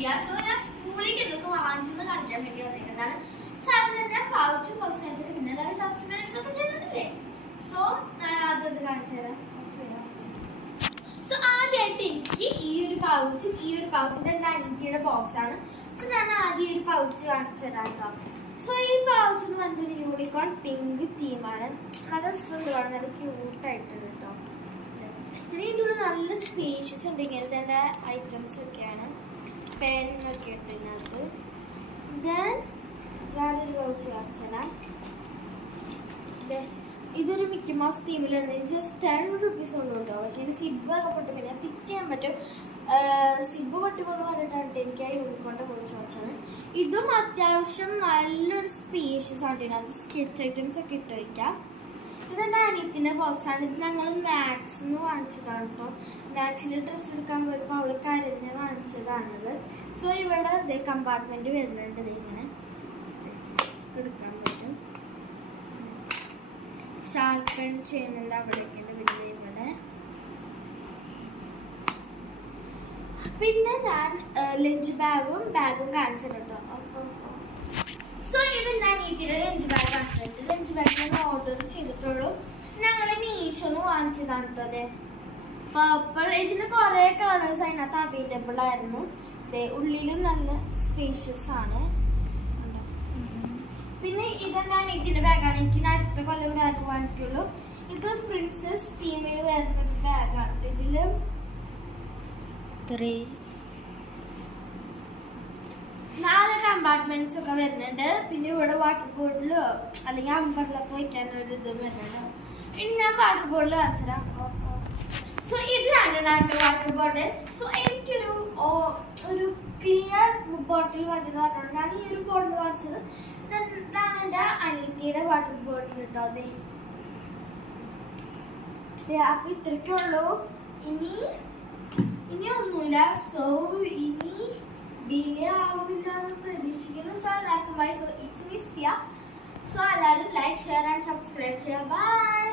ചെയ്യാം. സോ ഞാൻ സ്കൂളിലേക്ക് ഇതൊക്കെ വാങ്ങിച്ചെന്ന് കാണിക്കാൻ വേണ്ടി വന്നിരിക്കുന്നതാണ്. സാറിന് ഞാൻ പൗച്ചും ബോക്സ് കാണിച്ചിട്ട് പിന്നെ എല്ലാവരും സബ്സ്ക്രൈബ് ഇതൊക്കെ ചെയ്തിട്ടില്ലേ. സോ ഞാൻ ആദ്യം ഇത് കാണിച്ചു തരാം. സോ ആദ്യമായിട്ട് എനിക്ക് ഈ ഒരു പൗച്ച് എൻ്റെ അനിയത്തിയുടെ ബോക്സ് ആണ്. സോ ഞാൻ ആദ്യം ഒരു പൗച്ച് കാണിച്ചു തരാം കേട്ടോ. സോ ഈ പൗച്ച് എന്ന് പറഞ്ഞ ഒരു യൂണിക്കോൺ പിങ്ക് തീമാണ്. നല്ല രസമുണ്ട് കാണാൻ, നല്ല ക്യൂട്ടായിട്ടുണ്ട് കേട്ടോ. പിന്നെ ഇതിൻ്റെ ഉള്ളിൽ നല്ല സ്പേഷ്യസ് ഉണ്ട്. ഇങ്ങനത്തെ എൻ്റെ ഐറ്റംസ് ഒക്കെയാണ്, പെന്നൊക്കെ ഉണ്ട് ഇതിനകത്ത്. ദെൻ വേറൊരു പൗച്ച് കാണിച്ചു തരാം. ഇതൊരു മിക്കി മൗസ് തീമിൽ ജസ്റ്റ് 10 rupees ഉള്ളൂ കേട്ടോ. പക്ഷേ ഇത് സിബ്ബൊക്കെ പൊട്ടി പിന്നെ ഫിറ്റ് ചെയ്യാൻ പറ്റും. സിബ്ബ് പൊട്ടിപ്പോന്ന് പറഞ്ഞിട്ടാണ് എനിക്ക് ആ യൂണിക്കോണിൻ്റെ കുറിച്ച് വെച്ചത്. ഇതും അത്യാവശ്യം നല്ലൊരു സ്പേഷ്യസ് ആണ്. ഇതിനകത്ത് സ്കെച്ച് ഐറ്റംസ് ഒക്കെ ഇട്ട് വയ്ക്കാം. ഇതെൻ്റെ അനിയത്തിൻ്റെ ബോക്സാണ്. ഇത് ഞങ്ങൾ മാക്സിന്ന് വാങ്ങിച്ചതാണ് കേട്ടോ. മാക്സിൽ ഡ്രസ്സ് എടുക്കാൻ വരുമ്പോൾ അവൾ കരഞ്ഞ് വാങ്ങിച്ചതാണത്. സോ ഇവിടെ ഇതേ കമ്പാർട്ട്മെൻറ്റ് വരുന്നുണ്ട്. ഇതിങ്ങനെ എടുക്കാൻ പറ്റും. ഷാർപ്പൺ ചെയ്യുന്നുണ്ട് അവിടേക്കുണ്ട് വലിയ ഇവിടെ. പിന്നെ ഞാൻ ലഞ്ച് ബാഗും കാണിച്ചിട്ട് കേട്ടോ. സോ ഇത് ഞാൻ അനിയത്തിയുടെ ലഞ്ച് ബാഗ് കാണിച്ചിട്ട് ലഞ്ച് ബാഗ് ഞാൻ ഓർഡർ ചെയ്തിട്ടുള്ളൂ. ഞങ്ങൾ മീഷോന്ന് വാങ്ങിച്ചതാണ് കേട്ടോ. അതെ പർപ്പിൾ. ഇതിന് കുറേ കളേഴ്സ് അതിനകത്ത് അവൈലബിൾ ആയിരുന്നു. ഉള്ളിലും നല്ല സ്പേഷ്യസ് ആണ്. പിന്നെ ഇതെന്താ അനിയത്തിൻ്റെ ബാഗാണ്. എനിക്ക് അടുത്ത കൊല്ലം ബാഗ് വാങ്ങിക്കുള്ളൂ. ഇത് പ്രിൻസസ് തീമിൽ വരുന്ന ബാഗാണ്. ഇതില് 4 കമ്പാർട്ട്മെന്റ്സ് ഒക്കെ വരുന്നുണ്ട്. പിന്നെ ഇവിടെ വാട്ടർ ബോട്ടിലോ അല്ലെങ്കിൽ അമ്പറിലൊക്കെ വയ്ക്കാനൊരു ഇത് വരുന്നുണ്ട്. ഇനി ഞാൻ വാട്ടർ ബോട്ടിൽ കാണിച്ചുതരാം. സോ ഇതിലാണ് എൻ്റെ വാട്ടർ ബോട്ടിൽ. സോ എനിക്കൊരു ക്ലിയർ ബോട്ടിൽ മതി പറഞ്ഞുകൊണ്ടാണ് ഈ ഒരു ബോട്ടിൽ വാങ്ങിച്ചത്. ഇതാണ് എൻ്റെ അനിയത്തിയുടെ വാട്ടർ ബോട്ടിൽ കേട്ടോ. അതെ അപ്പൊ ഇത്രയ്ക്കുള്ളൂ. ഇനി ഒന്നുമില്ല. സോ ഇനി ഡിലേ ആവില്ല എന്ന് പ്രതീക്ഷിക്കുന്നു. സോ എല്ലാവർക്കും ബൈ. സോ ഇറ്റ്സ് മിസ് ചെയ്യാം. സോ എല്ലാവരും ലൈക്ക് ഷെയർ ആൻഡ് സബ്സ്ക്രൈബ് ചെയ്യാം. ബൈ.